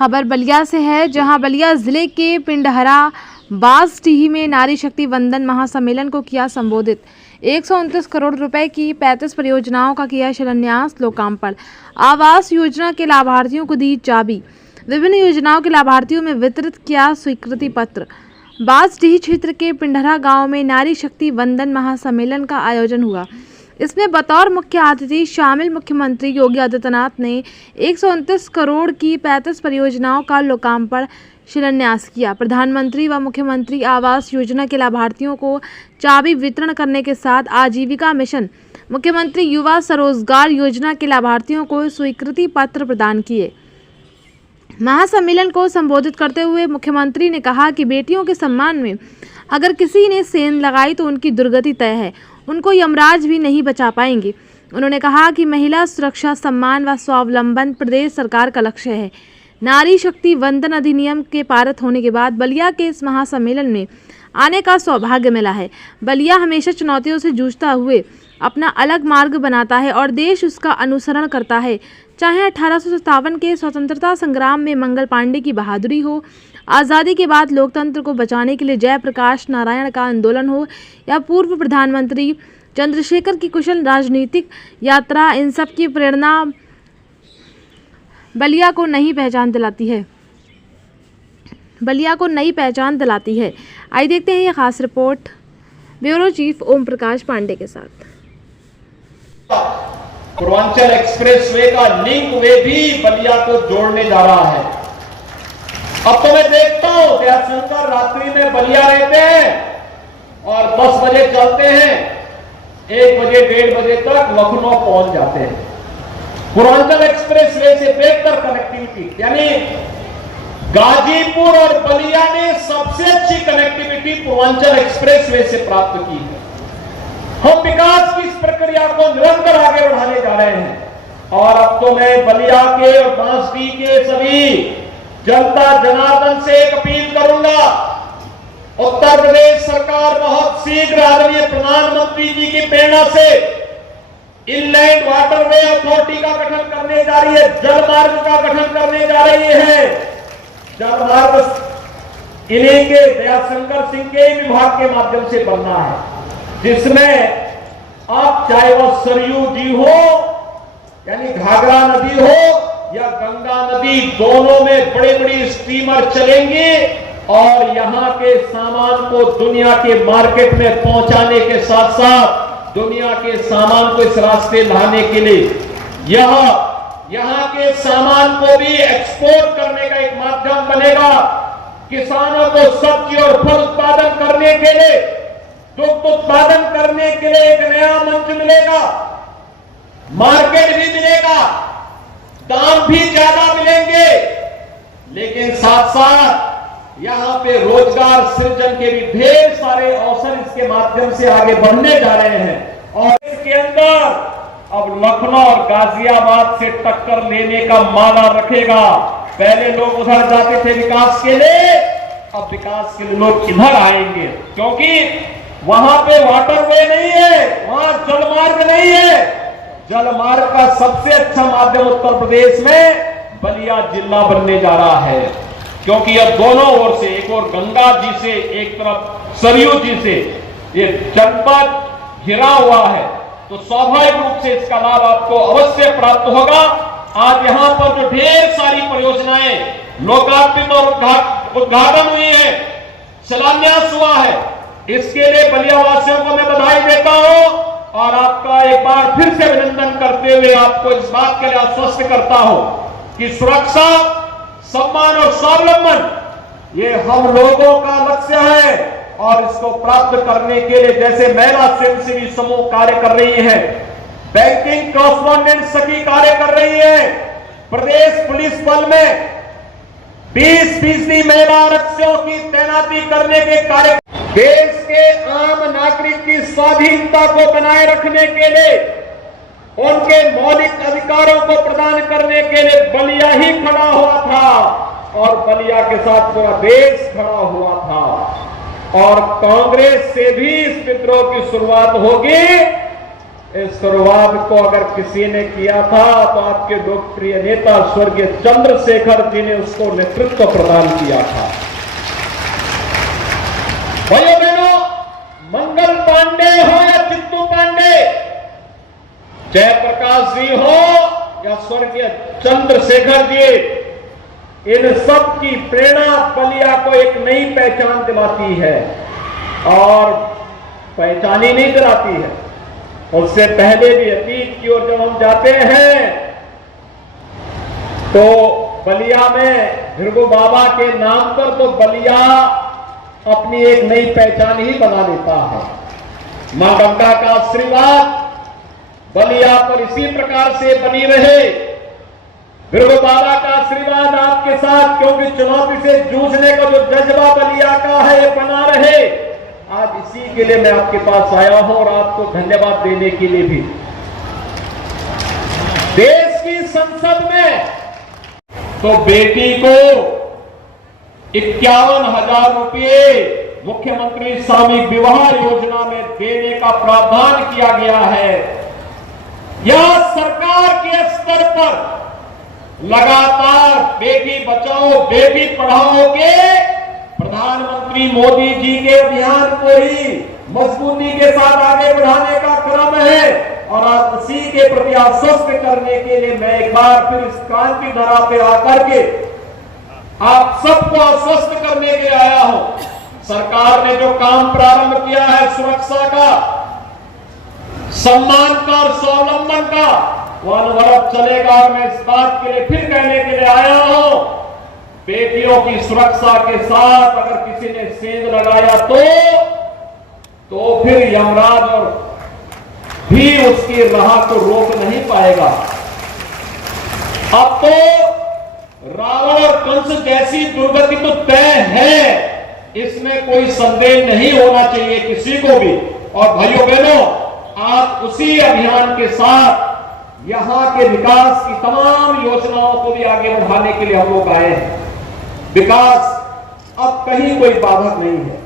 खबर बलिया से है, जहां बलिया जिले के पिंडहरा बांसडीह में नारी शक्ति वंदन महासम्मेलन को किया संबोधित। 129 करोड़ रुपए की 35 परियोजनाओं का किया शिलान्यास, लोकार्पण। आवास योजना के लाभार्थियों को दी चाबी। विभिन्न योजनाओं के लाभार्थियों में वितरित किया स्वीकृति पत्र। बांसडीह क्षेत्र के पिंडहरा गांव में नारी शक्ति वंदन महासम्मेलन का आयोजन हुआ। इसमें बतौर मुख्य अतिथि शामिल मुख्यमंत्री योगी आदित्यनाथ ने 129 करोड़ की 35 परियोजनाओं का लोकार्पण शिलान्यास किया। प्रधानमंत्री व मुख्यमंत्री आवास योजना के लाभार्थियों को चाबी वितरण करने के साथ आजीविका मिशन, मुख्यमंत्री युवा स्वरोजगार योजना के लाभार्थियों को स्वीकृति पत्र प्रदान किए। महासम्मेलन को संबोधित करते हुए मुख्यमंत्री ने कहा कि बेटियों के सम्मान में अगर किसी ने सेंध लगाई तो उनकी दुर्गति तय है, उनको यमराज भी नहीं बचा पाएंगे। उन्होंने कहा कि महिला सुरक्षा, सम्मान व स्वावलंबन प्रदेश सरकार का लक्ष्य है। नारी शक्ति वंदन अधिनियम के पारित होने के बाद बलिया के इस महासम्मेलन में आने का सौभाग्य मिला है। बलिया हमेशा चुनौतियों से जूझता हुए अपना अलग मार्ग बनाता है और देश उसका अनुसरण करता है। चाहे 1857 के स्वतंत्रता संग्राम में मंगल पांडे की बहादुरी हो, आज़ादी के बाद लोकतंत्र को बचाने के लिए जयप्रकाश नारायण का आंदोलन हो, या पूर्व प्रधानमंत्री चंद्रशेखर की कुशल राजनीतिक यात्रा, इन सब की प्रेरणा बलिया को नई पहचान दिलाती है। आइए देखते हैं ये खास report bureau chief Om Prakash Pandey के साथ। पूर्वांचल एक्सप्रेसवे का लिंक वे भी बलिया को जोड़ने जा रहा है। अब तो मैं देखता हूं दयाशंकर रात्रि में बलिया रहते हैं और 10 बजे चलते हैं, 1 बजे 1:30 बजे तक लखनऊ पहुंच जाते हैं। पूर्वांचल एक्सप्रेसवे से बेहतर कनेक्टिविटी, यानी गाजीपुर और बलिया ने सबसे अच्छी कनेक्टिविटी पूर्वांचल एक्सप्रेसवे से प्राप्त की है। हम विकास की इस प्रक्रिया को निरंतर आगे बढ़ाने जा रहे हैं और अब तो मैं बलिया के और बांसडीह के सभी जनता जनार्दन से एक अपील करूंगा। उत्तर प्रदेश सरकार बहुत शीघ्र आदरणीय प्रधानमंत्री जी की प्रेरणा से इनलैंड वाटरवे अथॉरिटी का गठन करने जा रही है, जलमार्ग का गठन करने जा रही है। जलमार्ग इन्हीं के दयाशंकर सिंह के विभाग के माध्यम से बनना है, जिसमें आप चाहे वह सरयू जी हो यानी घाघरा नदी हो या गंगा नदी, दोनों में बड़ी बड़ी स्टीमर चलेंगी और यहां के सामान को दुनिया के मार्केट में पहुंचाने के साथ साथ दुनिया के सामान को इस रास्ते लाने के लिए यहां के सामान को भी एक्सपोर्ट करने का एक माध्यम बनेगा। किसानों को सब्जी और फल उत्पादन करने के लिए, दुग्ध उत्पादन करने के लिए एक नया मंच मिलेगा, मार्केट भी मिलेगा, दाम भी ज्यादा मिलेंगे, लेकिन साथ साथ यहां पे रोजगार सृजन के भी ढेर सारे अवसर इसके माध्यम से आगे बढ़ने जा रहे हैं। और इसके अंदर अब लखनऊ और गाजियाबाद से टक्कर लेने का माना रखेगा। पहले लोग उधर जाते थे विकास के लिए, अब विकास के लिए लोग इधर आएंगे, क्योंकि वहां पे वाटरवे नहीं है, वहां जलमार्ग नहीं है। जलमार्ग का सबसे अच्छा माध्यम उत्तर प्रदेश में बलिया जिला बनने जा रहा है, क्योंकि अब दोनों ओर से, एक और गंगा जी से, एक तरफ सरयू जी से ये जनपद घिरा हुआ है, तो स्वाभाविक रूप से इसका लाभ आपको अवश्य प्राप्त होगा। आज यहां पर जो ढेर सारी परियोजनाएं लोकार्पित और उद्घाटन हुई है, शिलान्यास हुआ है, इसके लिए बलिया वासियों को मैं बधाई देता हूं और आपका एक बार फिर से अभिनंदन करते हुए आपको इस बात के लिए आश्वस्त करता हूं कि सुरक्षा, सम्मान और स्वावलंबन ये हम लोगों का लक्ष्य है और इसको प्राप्त करने के लिए जैसे महिला स्वयंसेवी समूह कार्य कर रही है, बैंकिंग कॉरेस्पॉन्डेंट सखी कार्य कर रही है, प्रदेश पुलिस बल में 20% महिला आरक्षियों की तैनाती करने के कार्य, देश के आम नागरिक की स्वाधीनता को बनाए रखने के लिए, उनके मौलिक अधिकारों को प्रदान करने के लिए बलिया ही खड़ा हुआ था और बलिया के साथ पूरा देश खड़ा हुआ था। और कांग्रेस से भी इस विद्रोह की शुरुआत होगी इस शुरुआत को अगर किसी ने किया था तो आपके लोकप्रिय नेता स्वर्गीय चंद्रशेखर जी ने उसको नेतृत्व प्रदान किया था। भाइयों बहनों, मंगल पांडे हो या चित्तू पांडे, जयप्रकाश जी हो या स्वर्गीय चंद्रशेखर जी, इन सब की प्रेरणा बलिया को एक नई पहचान दिलाती है और पहचान ही नहीं दिलाती है। उससे पहले भी अतीत की ओर जब हम जाते हैं तो बलिया में भृगु बाबा के नाम पर तो बलिया अपनी एक नई पहचान ही बना लेता है। मां गंगा का आशीर्वाद बलिया पर इसी प्रकार से बनी रहे, भृगु बाबा का आशीर्वाद आपके साथ, क्योंकि चुनौती से जूझने का जो जज्बा बलिया का है ये बना रहे। आज इसी के लिए मैं आपके पास आया हूं और आपको धन्यवाद देने के लिए भी। देश की संसद में तो बेटी को 51,000 रुपये मुख्यमंत्री सामूहिक विवाह योजना में देने का प्रावधान किया गया है। यह सरकार के स्तर पर लगातार बेटी बचाओ बेटी पढ़ाओ के प्रधानमंत्री मोदी जी के अभियान को ही मजबूती के साथ आगे बढ़ाने का क्रम है और आज उसी के प्रति आश्वस्त करने के लिए मैं एक बार फिर इस क्रांति धरा पे आकर के आप सबको आश्वस्त करने के लिए आया हूं। सरकार ने जो काम प्रारंभ किया है सुरक्षा का, सम्मान का और स्वावलंबन का, वो अनवरत चलेगा और मैं इस बात के लिए फिर कहने के लिए आया हूं, बेटियों की सुरक्षा के साथ अगर किसी ने सेंध लगाया तो फिर यमराज और भी उसकी राह को रोक नहीं पाएगा। अब तो रावण और कंस जैसी दुर्गति तो तय है, इसमें कोई संदेह नहीं होना चाहिए किसी को भी। और भाइयों बहनों, आप उसी अभियान के साथ यहां के विकास की तमाम योजनाओं को भी आगे बढ़ाने के लिए हम लोग आए हैं। विकास अब कहीं कोई बाधक नहीं है।